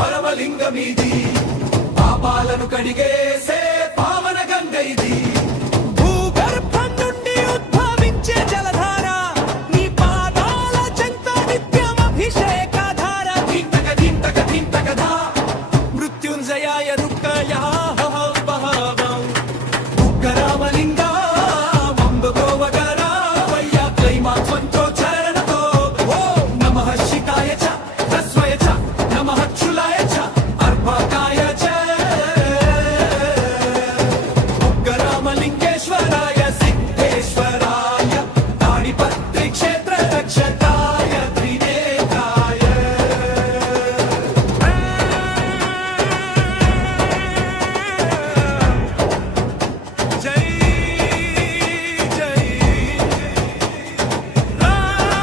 పరమలింగమిది పాపాలను కడిగేసే పావన గంగ ఇది భూగర్భం నుండి ఉద్భవించే జలధార నీ పాదాల చెంత నిత్యం అభిషేకధార ధింతక ధింతక ధింతకధా మృత్యుంజయాయ రుక్కయ భావం ఉగ్గరామలింగ వంబగోవగరా వయ్య క్లైమాక్స్ వంచోచ్చరణతో ఓం నమః శికాయ చ తస్వయ చ నమః క్షులాయ చ అర్భకాయ చ ఉగ్గరామలింగేశ్వరాయ సిద్ధేశ్వరాయ తాడిపత్రి క్షేత్ర రక్షకాయ త్రినేత్రాయ జై జై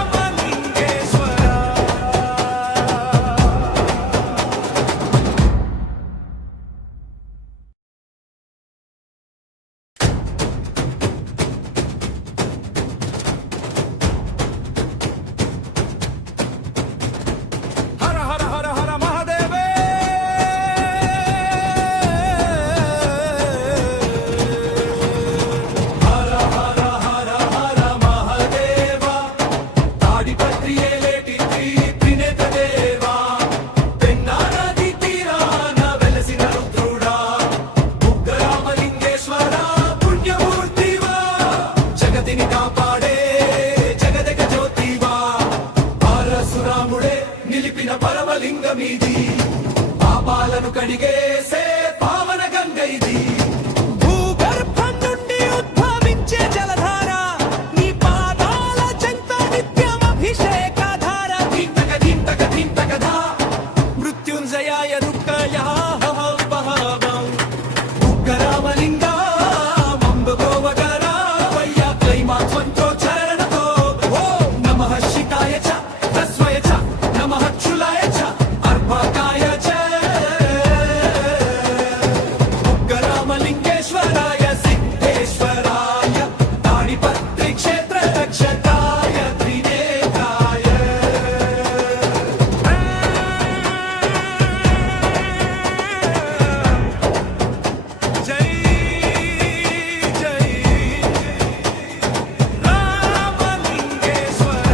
రామలింగేశ్వర హర హర హర హర మహాదేవే హర హర హర హర మహదేవ తాడిపత్రి ఏలేటి త్రినేత దేవా పెన్నా నది తీరాన వెలసిన రుద్రుడా ఉగ్గరామలింగేశ్వర పుణ్యమూర్తివా జగతిని కాపాడే జగదగ జ్యోతివా పరశురాముడే నిలిపిన పరమలింగమిది పాపాలను కడిగేసే పావన గంగ ఇది భూగర్భం నుండి ఉద్భవించే జలధార నీ పాదాల చెంత నిత్యం అభిషేకధార ధింతక ధింతక ధింతకధా మృత్యుంజయాయ రుక్కయ భావం ఉగ్గరామలింగ వంబగోవగరా వయ్య క్లైమాక్స్ వంచోచ్చరణతో ఓం నమః శికాయ చ తస్వయ చ నమః క్షులాయ చ అర్భకాయ చ ఉగ్గరామలింగేశ్వరాయ సిద్ధేశ్వరాయ తాడిపత్రి క్షేత్ర రక్షకాయ త్రినేత్రాయ జై జై రామలింగేశ్వర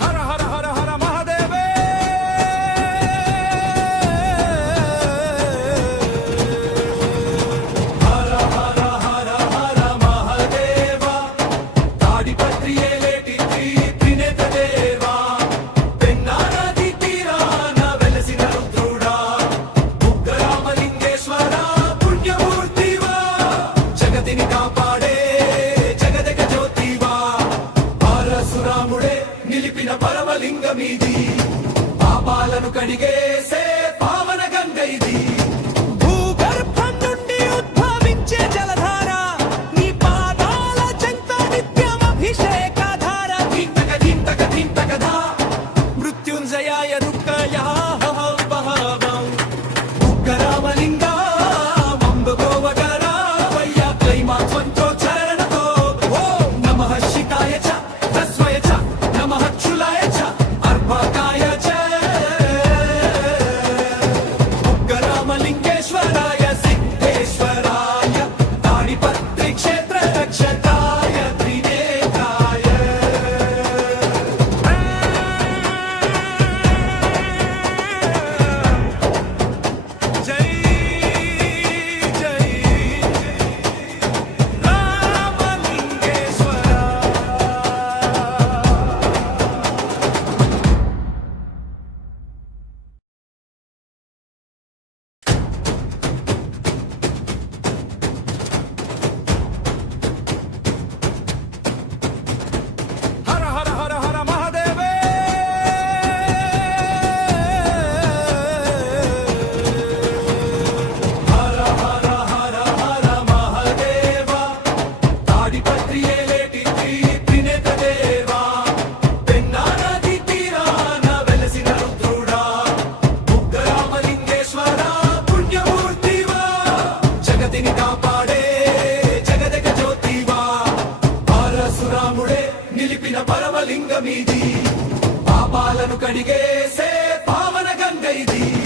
హర హర హర హర మహాదేవే హర హర హర హర మహదేవ తాడిపత్రి ఏలేటి త్రినేత దేవా పెన్నా నది తీరాన వెలసిన రుద్రుడా ఉగ్గరామలింగేశ్వర పుణ్యమూర్తివా జగతిని కాపాడే జగదగ జ్యోతివా పరశురాముడే నిలిపిన పరమలింగమిది పాపాలను కడిగేసే పావన గంగ ఇది భూగర్భం నుండి ఉద్భవించే జలధార నీ పాదాల చెంత నిత్యం అభిషేకధార ధింతక ధింతక ధింతకధా మృత్యుంజయాయ రుక్కయ భావం ఉగ్గరామలింగ వంబగోవగరా వయ్య క్లైమాక్స్ వంచోచ్చరణతో ఓం నమః శికాయ చ తస్వయ చ నమః క్షులాయ చ అర్భకాయ చ ఉగ్గరామ లింగమీది పాపాలను కడిగేసే పావన గంగ ఇది